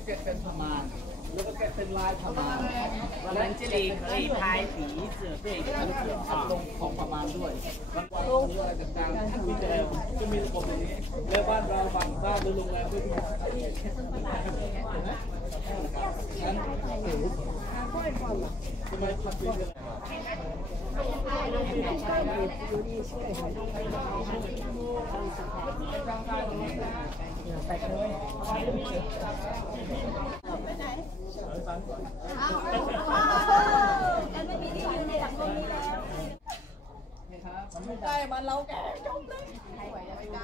แกะเป็นพมานแล้วก็แกะเป็นลายพมาน 我们这里可以拍鼻子，对，鼻子 อัด 啊 ล。งของประมาณด้วยวันวันนี้อะไรต่างๆท่านมีแต่จะมีระบบอย่างนี้แล้วบ้านเราบางบ้านหรือโรงแรมด้วยนั้นทำไมพัดเป็นอะไร ได้มันเราแก่จบเลย 下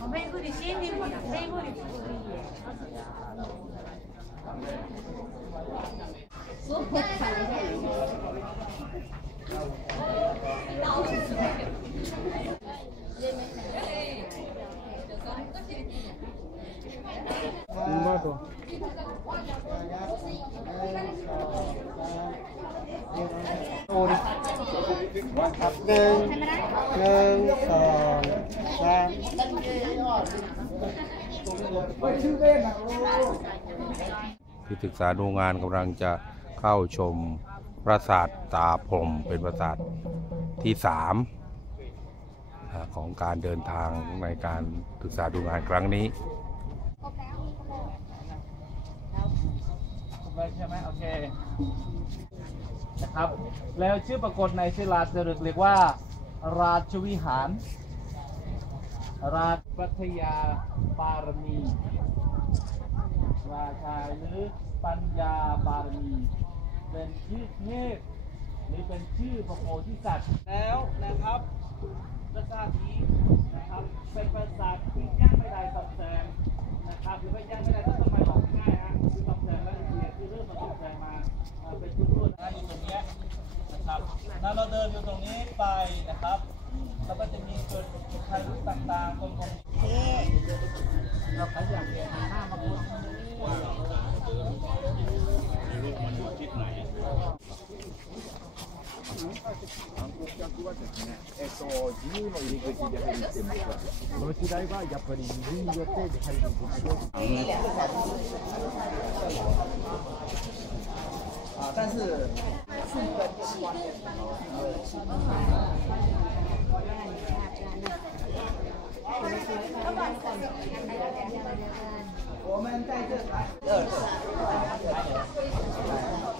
我们过先进过的，飞过的。我看一下那个。明白不？ ที่ศึกษาดูงานกำลังจะเข้าชมปราสาทตาพรมเป็นปราสาทที่สามของการเดินทางในการศึกษาดูงานครั้งนี้แล้วใช่ไหมโอเคนะครับ แล้วชื่อปรากฏในศิลาจารึกเรียกว่า ราชวิหาร ราชปัทยาบารมี ราชาหรือปัญญาบารมี เป็นชื่อเทพหรือเป็นชื่อพระโพธิสัตว์แล้วนะครับปราสาทนี้นะครับเป็นปราสาทที่ยังไม่ได้ตกแต่งนะครับหรือว่ายังไม่ได้ต้องไปบอกง่ายฮะคือตกแต่งแล้วละเอียดคือเริ่มมาตกแต่งมาเป็นชุดๆนะอยู่ตรงนี้ยนะครับแล้วเราเดินอยู่ตรงนี้ไปนะครับ แล้วก็จะมีจุดถ่ายรูปต่างๆตรงตรงนี้เราใครอยากเห็นหน้ามาพูด えっと、自由の入り口で入ってます。この時代はやっぱり水によって入る口で。啊，但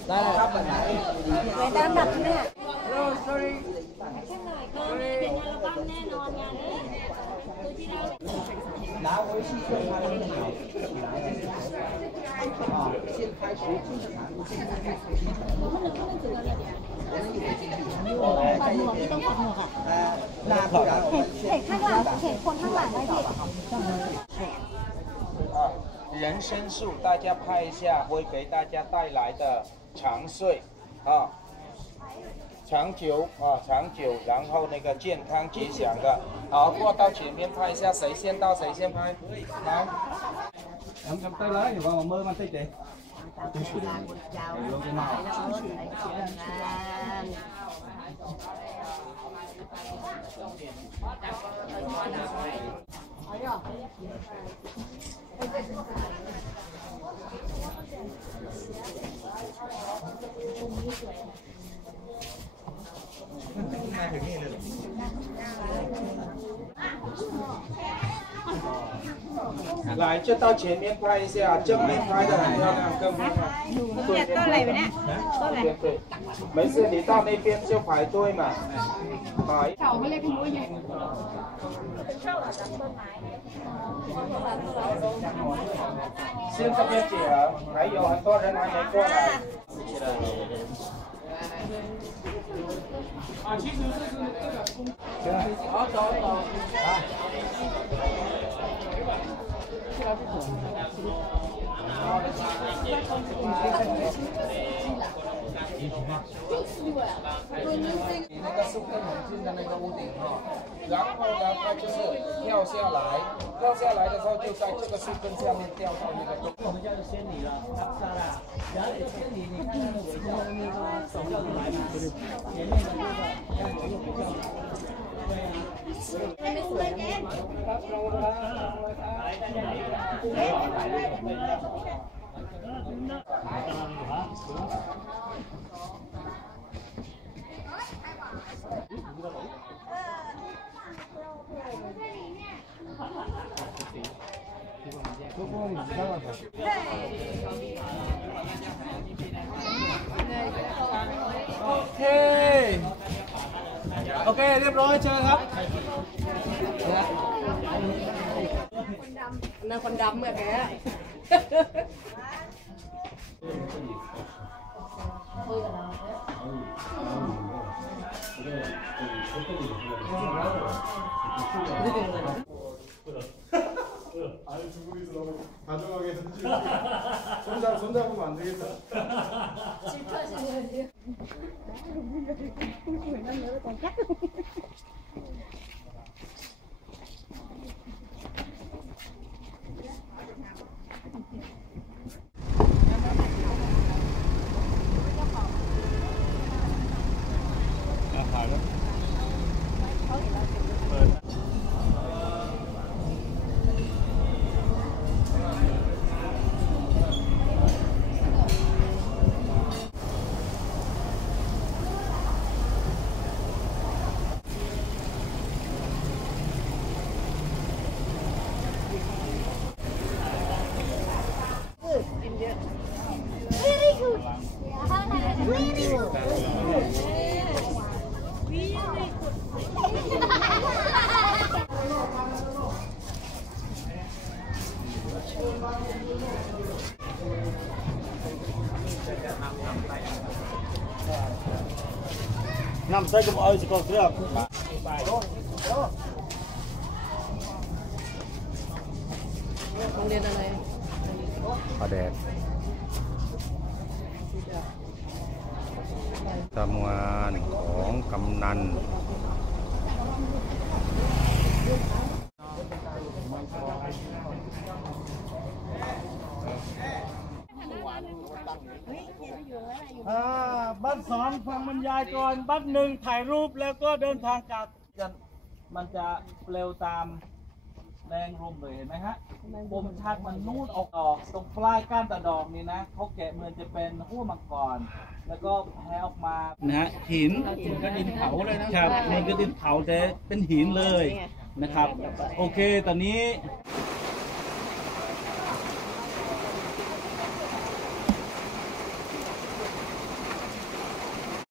đây người ta đặt đấy ạ 拿回去就开始起来了啊先开始就是我们的人我们能一个这个有一边啊那不然我们可以啊人参树大家拍一下会给大家带来的长寿啊长久啊，长久，然后那个健康吉祥的。好，过到前面拍一下，谁先到谁先拍，来。 em cầm tay lấy thì vào mơ mang tay chị 来，就到前面拍一下，正面拍的很漂亮，更漂亮。对ต้นอะไรวะเนี่ยต้นอะไร 对对，没事，你到那边就排队嘛。啊。 先这边解合，还有很多人还没过来。 啊，其实这是这个，好走走啊。你那个树根很近的那个屋顶哈然后呢它就是跳下来跳下来的时候就在这个树根下面掉到那个我们家的仙女了然后仙女你看那个尾箱那个手跳出来吗前面的那个你看我又不跳了对呀 โอเค เรียบร้อยเชิญครับ หน้าคนดำเหมือนแก 가져가게 해서 손잡 손잡으면 안 되겠다. Năm tới cũng ơi con chưa? โรงเรียนอะไร ปลาแดดทำงานของกำนัน บ้านสองฟังบรรยายก่อนบ้านหนึ่งถ่ายรูปแล้วก็เดินทางกลับจะมันจะเปลวตามแรงลมเลยเห็นไหมฮะคมชัดมันนูดออกออก ตรงปลายก้านตะดอกนี่นะเขาแกะเหมือนจะเป็นหัวมังกรแล้วก็แผ่ออกมานะฮะหินก็ดินเผาเลยนะครับนี่ก็ดินเผาแต่เป็นหินเลยนะครับ โอเคตอนนี้